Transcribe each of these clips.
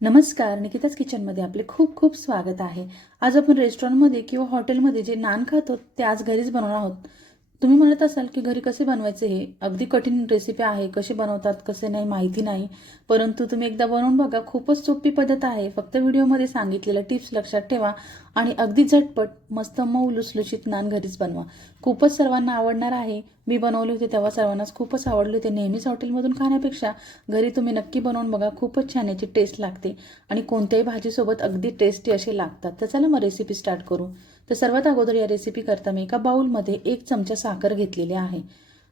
नमस्कार निकिताज किचनमध्ये आपले खूप खूप स्वागत आहे. आज आपण रेस्टॉरंटमध्ये किंवा हॉटेलमध्ये जे नान खातो ते आज घरीच बनवणार आहोत. तुम्ही म्हणत असाल की घरी कसे बनवायचे हे? अगदी कठीण रेसिपी आहे. कसे बनवतात कसे नाही माहिती नाही. परंतु तुम्ही एकदा बनवून बघा. खूपच सोपी पद्धत आहे. फक्त व्हिडिओमध्ये सांगितलेल्या टिप्स लक्षात ठेवा आणि अगदी झटपट मस्त मऊ लुसलुशीत नान घरीच बनवा. खूपच सर्वांना आवडणार आहे. मी बनवले होते तेव्हा सर्वांनाच खूपच आवडले होते. नेहमीच हॉटेलमधून खाण्यापेक्षा घरी तुम्ही नक्की बनवून बघा. खूपच छान याची टेस्ट लागते. आणि कोणत्याही भाजीसोबत अगदी टेस्टी असे लागतात. तर चला मग रेसिपी स्टार्ट करू. तर सर्वात अगोदर या रेसिपी करता मी एका बाऊलमध्ये एक चमचा साखर घेतलेली आहे.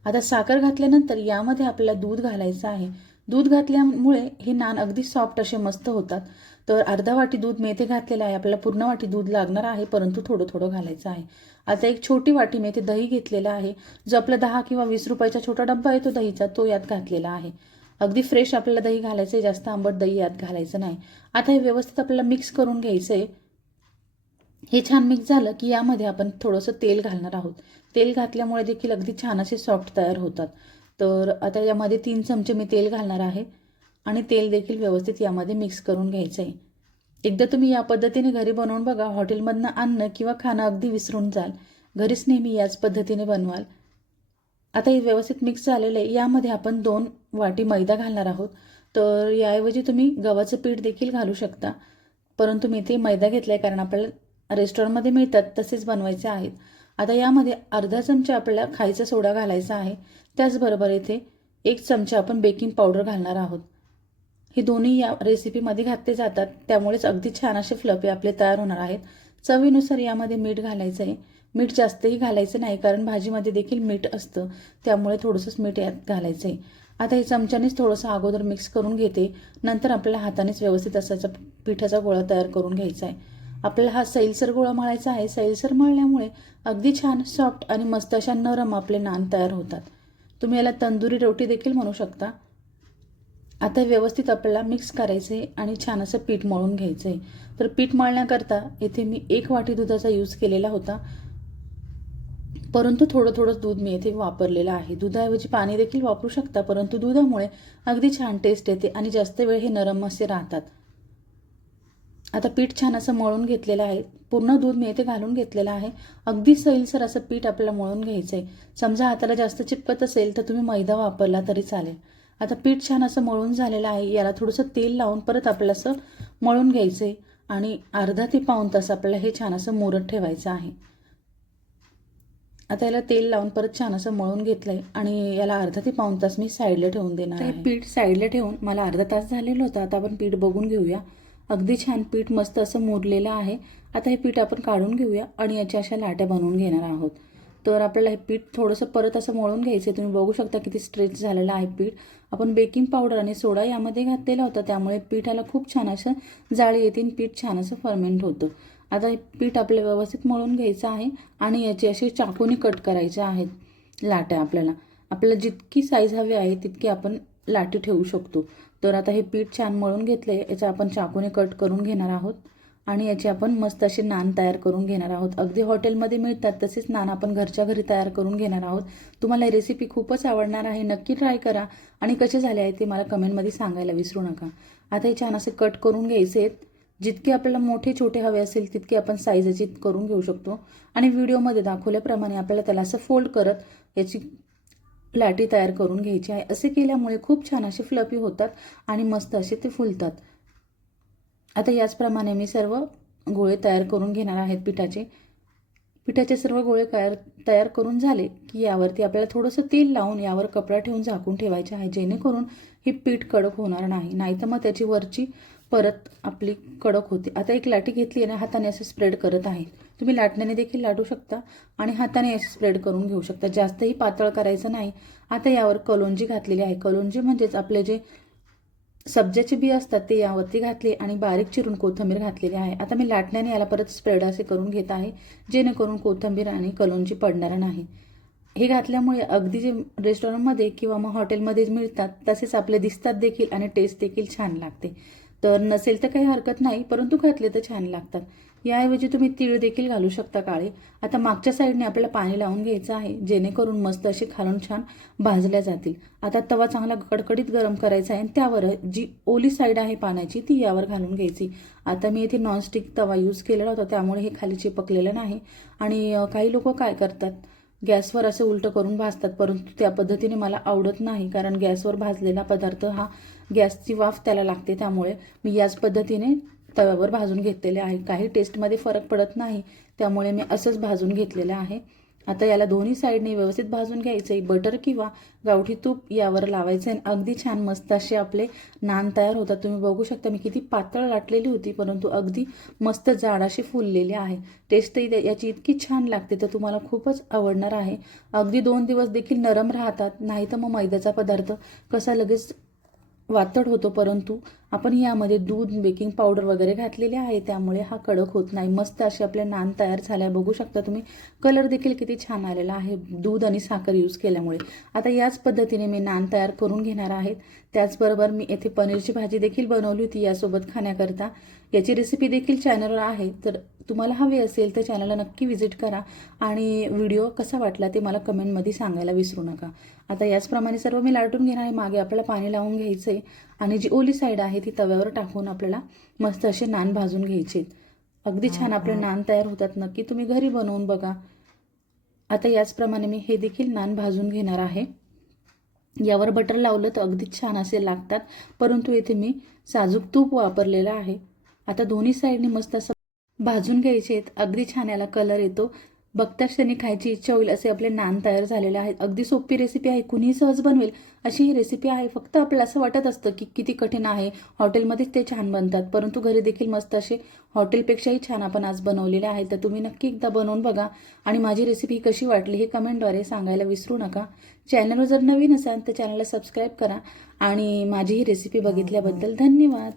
आता साखर घातल्यानंतर यामध्ये आपल्याला दूध घालायचं आहे. दूध घातल्यामुळे हे नान अगदी सॉफ्ट असे मस्त होतात. तर अर्धा वाटी दूध मेथे घातलेलं आहे. आपल्याला पूर्ण वाटी दूध लागणार आहे परंतु थोडं थोडं घालायचं आहे. आता एक छोटी वाटी मेथे दही घेतलेला आहे. जो आपला दहा किंवा वीस रुपयाचा छोटा डब्बा आहे तो दहीचा तो यात घातलेला आहे. अगदी फ्रेश आपल्याला दही घालायचं आहे जास्त आंबट दही यात घालायचं नाही. आता हे व्यवस्थित आपल्याला मिक्स करून घ्यायचं आहे हे छान मिक्स झालं की यामध्ये आपण थोडंसं तेल घालणार आहोत. तेल घातल्यामुळे देखील अगदी छान असे सॉफ्ट तयार होतात. तर आता यामध्ये तीन चमचे मी तेल घालणार आहे आणि तेल देखील व्यवस्थित यामध्ये मिक्स करून घ्यायचं आहे एकदा तुम्ही या पद्धतीने घरी बनवून बघा हॉटेलमधनं अन्न किंवा खाणं अगदी विसरून जाल. घरीच नेहमी याच पद्धतीने बनवाल. आता हे व्यवस्थित मिक्स झालेलं आहे. यामध्ये आपण दोन वाटी मैदा घालणार आहोत. तर याऐवजी तुम्ही गव्हाचं पीठ देखील घालू शकता. परंतु मी ते मैदा घेतला आहे कारण आपल्याला रेस्टॉरंटमध्ये मिळतात तसेच बनवायचे आहेत. आता यामध्ये अर्धा चमचा आपल्याला खायचा सोडा घालायचा आहे. त्याचबरोबर इथे एक चमचा आपण बेकिंग पावडर घालणार आहोत. हे दोन्ही या रेसिपीमध्ये घातले जातात. त्यामुळेच अगदी छान असे फ्लफे आपले तयार होणार आहेत. चवीनुसार यामध्ये मीठ घालायचं आहे. मीठ जास्तही घालायचं नाही कारण भाजीमध्ये देखील मीठ असतं. त्यामुळे थोडंसंच मीठ यात घालायचं आहे. आता हे चमच्यानेच थोडंसं अगोदर मिक्स करून घेते. नंतर आपल्याला हातानेच व्यवस्थित असाचा पिठाचा गोळा तयार करून घ्यायचा आहे. आपल्याला हा सैलसर गोळा मळायचा आहे. सैलसर मळल्यामुळे अगदी छान सॉफ्ट आणि मस्त अशा नरम आपले नान तयार होतात. तुम्ही याला तंदुरी रोटी देखील म्हणू शकता. आता व्यवस्थित आपल्याला मिक्स करायचं आहे आणि छान असं पीठ मळून घ्यायचं. आहे तर पीठ मळण्याकरता येथे मी एक वाटी दुधाचा यूज केलेला होता. परंतु थोडं थोडं दूध मी येथे वापरलेलं आहे. दुधाऐवजी पाणी देखील वापरू शकता परंतु दुधामुळे अगदी छान टेस्ट येते आणि जास्त वेळ हे नरम असे राहतात. आता पीठ छान असं मळून घेतलेलं आहे. पूर्ण दूध मी येथे घालून घेतलेलं आहे. अगदी सैलसर असं पीठ आपल्याला मळून घ्यायचं आहे समजा हाताला जास्त चिपकत असेल तर तुम्ही मैदा वापरला तरी चालेल. आता पीठ छान असं मळून झालेलं आहे. याला थोडंसं तेल लावून परत आपल्याला असं मळून घ्यायचं आहे आणि अर्धा ते पाऊण तास आपल्याला हे छान असं मुरत ठेवायचं आहे. आता याला तेल लावून परत छान असं मळून घेतलं आहे आणि याला अर्धा ते पाऊण तास मी साईडला ठेवून देणार आहे. पीठ साईडला ठेवून मला अर्धा तास झालेलं होतं. आता आपण पीठ बघून घेऊया. अगदी छान पीठ मस्त असं मुरलेलं आहे. आता हे पीठ आपण काढून घेऊया आणि याच्या अशा लाट्या बनवून घेणार आहोत. तर आपल्याला हे पीठ थोडंसं परत असं मळून घ्यायचं आहे तुम्ही बघू शकता किती स्ट्रेच झालेलं आहे पीठ. आपण बेकिंग पावडर आणि सोडा यामध्ये घातलेला होता. त्यामुळे पीठाला खूप छान असं जाळी येते पीठ छान असं फर्मेंट होतं. आता हे पीठ आपल्याला व्यवस्थित मळून घ्यायचं आहे आणि याची अशी चाकूनी कट करायचे आहेत लाट्या आपल्याला. आपल्याला जितकी साईज हवी आहे तितकी आपण लाटी ठेवू शकतो. तर आता हे पीठ छान मळून घेतलं आहे याचं आपण चाकूने कट करून घेणार आहोत आणि याचे आपण मस्त असे नान तयार करून घेणार आहोत. अगदी हॉटेलमध्ये मिळतात तसेच नान आपण घरच्या घरी तयार करून घेणार आहोत. तुम्हाला ही रेसिपी खूपच आवडणार आहे नक्की ट्राय करा. आणि कसे झाले आहे ते मला कमेंटमध्ये सांगायला विसरू नका. आता हे छान असे कट करून घ्यायचे आहेत. जितके आपल्याला मोठे छोटे हवे असेल तितके आपण साईज याची करून घेऊ शकतो. आणि व्हिडिओमध्ये दाखवल्याप्रमाणे आपल्याला त्याला असं फोल्ड करत याची लाटी तयार करून घ्यायची आहे. असे केल्यामुळे खूप छान असे फ्लफी होतात आणि मस्त असे ते फुलतात. आता याचप्रमाणे मी सर्व गोळे तयार करून घेणार आहेत पिठाचे. पिठाचे सर्व गोळे तयार तयार करून झाले की यावरती आपल्याला थोडंसं तेल लावून यावर कपडा ठेवून झाकून ठेवायचे आहे. जेणेकरून हे पीठ कडक होणार नाही. नाहीतर मग त्याची वरची परत आपली कडक होते. आता एक लाटी घेतली आणि हाताने असं स्प्रेड करत आहे. तुम्ही लाटण्याने देखील लाटू शकता आणि हाताने असे स्प्रेड करून घेऊ शकता. जास्तही पातळ करायचं नाही. आता यावर कलोंजी घातलेली आहे. कलोंजी म्हणजेच आपले जे सब्जाचे बी असतात ते यावरती घातले आणि बारीक चिरून कोथिंबीर घातलेली आहे. आता मी लाटण्याने याला परत स्प्रेड असे करून घेत आहे जेणेकरून कोथिंबीर आणि कलोंजी पडणार नाही. हे घातल्यामुळे अगदी जे रेस्टॉरंटमध्ये किंवा मग हॉटेलमध्ये मिळतात तसेच आपले दिसतात देखील आणि टेस्ट देखील छान लागते. तर नसेल तर काही हरकत नाही परंतु घातले तर छान लागतात. याऐवजी तुम्ही तीळ देखील घालू शकता काळे. आता मागच्या साईडने आपल्याला पाणी लावून घ्यायचं आहे जेणेकरून मस्त असे खालून छान भाजल्या जातील. आता तवा चांगला कडकडीत गरम करायचा आहे आणि त्यावर जी ओली साईड आहे पाण्याची ती यावर घालून घ्यायची. आता मी इथे नॉनस्टिक तवा यूज केलेला होता त्यामुळे हे खाली चिपकलेलं नाही. आणि काही लोक काय करतात गॅसवर असे उलटं करून भाजतात परंतु त्या पद्धतीने मला आवडत नाही कारण गॅसवर भाजलेला पदार्थ हा गॅसची वाफ त्याला लागते त्यामुळे मी याच पद्धतीने तव्यावर भाजून घेतलेले आहे. काही टेस्टमध्ये फरक पडत नाही. त्यामुळे मी असंच भाजून घेतलेलं आहे. आता याला दोन्ही साईडने व्यवस्थित भाजून घ्यायचं आहे बटर किंवा गावठी तूप यावर लावायचं आहे आणि अगदी छान मस्त असे आपले नान तयार होतात. तुम्ही बघू शकता मी किती पातळ लाटलेली होती परंतु अगदी मस्त जाड अशी फुललेली आहे. टेस्टही याची इतकी छान लागते तर तुम्हाला खूपच आवडणार आहे. अगदी दोन दिवस देखील नरम राहतात. नाही तर मग मैद्याचा पदार्थ कसा लगेच वातड होतो परंतु आपण यामध्ये दूध बेकिंग पावडर वगैरे घातलेले आहे त्यामुळे हा कडक होत नाही. मस्त असे आपले नान तयार झाले बघू शकता तुम्ही कलर देखील किती छान आलेला आहे दूध आणि साखर यूज केल्यामुळे. आता याच पद्धतीने मी नान तयार करून घेणार आहेत त्याचबरोबर मी येथे पनीरची भाजी देखील बनवली होती यासोबत खाण्याकरता. याची रेसिपी देखील चॅनलवर आहे. तर तुम्हाला हवी असेल तर चॅनलला नक्की व्हिजिट करा. आणि व्हिडिओ कसा वाटला ते मला कमेंटमध्ये सांगायला विसरू नका. आता याचप्रमाणे सर्व मी लाटून घेणार आहे. मागे आपल्याला पाणी लावून घ्यायचं आहे आणि जी ओली साईड आहे ती तव्यावर टाकून आपल्याला मस्त असे नान भाजून घ्यायचे. अगदी छान आपले नान तयार होतात नक्की. तुम्ही घरी बनवून बघा. आता याचप्रमाणे मी हे देखील नान भाजून घेणार आहे. यावर बटर लावलं तर अगदी छान असे लागतात. परंतु येथे मी साजूक तूप वापरलेलं आहे. आता दोन्ही साईडने मस्त असं भाजून घ्यायचे आहेत. अगदी छान याला कलर येतो. बघताच त्यांनी खायची इच्छा होईल असे आपले नान तयार झालेले आहेत. अगदी सोपी रेसिपी आहे कुणीही सहज बनवेल. अशी ही रेसिपी आहे फक्त आपल्याला असं वाटत असतं की किती कठीण आहे. हॉटेलमध्येच ते छान बनतात. परंतु घरी देखील मस्त असे हॉटेलपेक्षाही छान आपण आज बनवलेले आहे तर तुम्ही नक्की एकदा बनवून बघा. आणि माझी रेसिपी कशी वाटली हे कमेंटद्वारे सांगायला विसरू नका. चॅनलवर जर नवीन असाल तर चॅनलला सबस्क्राईब करा. आणि माझी ही रेसिपी बघितल्याबद्दल धन्यवाद.